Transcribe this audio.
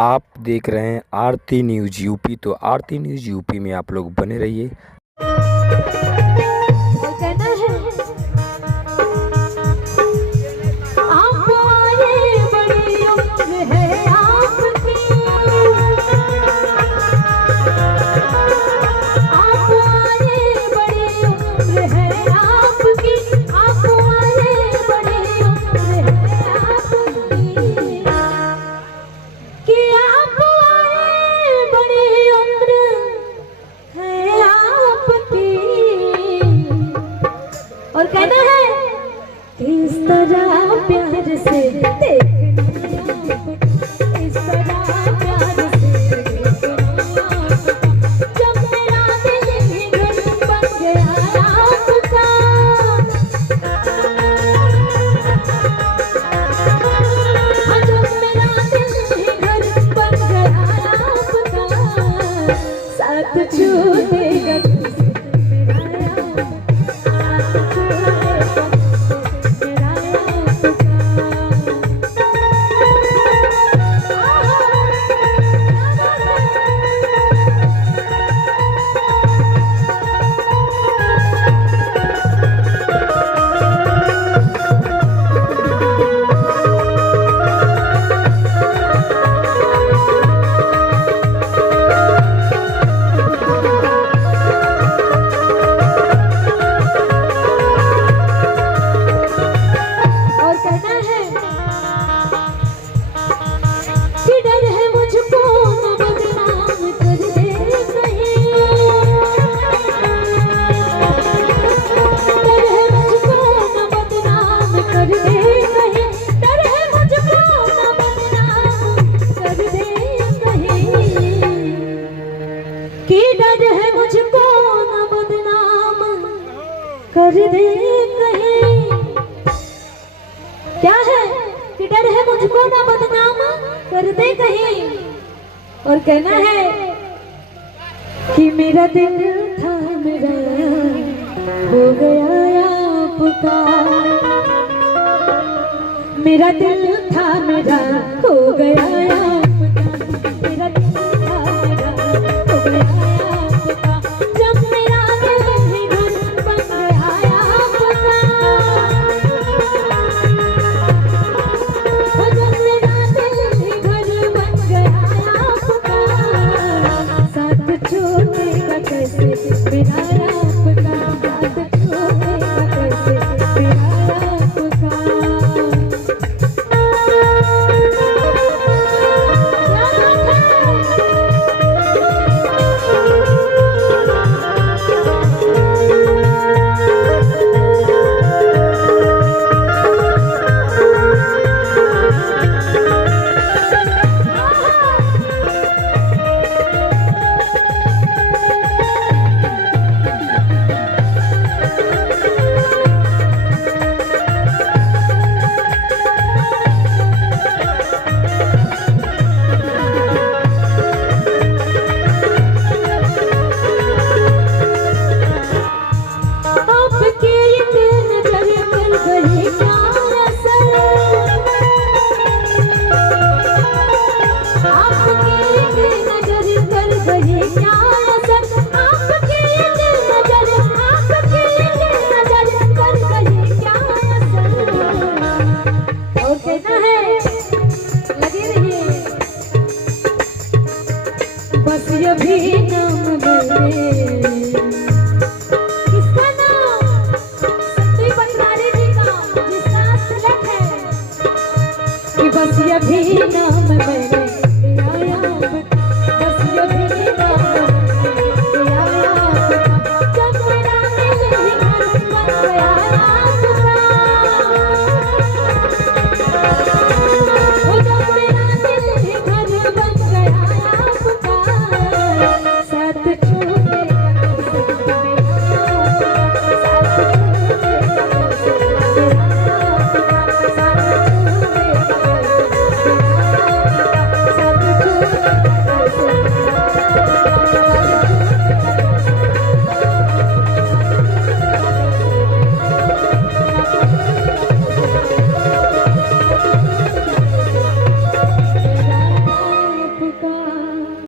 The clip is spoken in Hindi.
आप देख रहे हैं आरती न्यूज़ यूपी। तो आरती न्यूज़ यूपी में आप लोग बने रहिए। और कहना है इस तरह प्यार से देखना, इस तरह प्यार से देखना, जब मेरा दिल ही घर बन गया आपका, जब मेरा दिल ही घर बन गया आपका, साथ छूटेगा कर दे कहीं। क्या है कि डर है मुझको ना बदनाम कर दे कहीं। और कहना है कि मेरा दिल था मेरा हो गया आपका, मेरा दिल था मेरा हो गया आपका, मेरा दिल था मेरा हो गया आपका, जब मेरा दिल ही घर बन गया आपका, जब मेरा दिल ही घर बन गया आपका, साथ छोड़ेगा कैसे मेरा आपका, साथ छोड़ेगा कैसे मेरा आपका। बस ये भी नाम बने, किसका नाम? संतोषी भंडारी जी का, जिसका तिलक है कि बस ये भी नाम बने।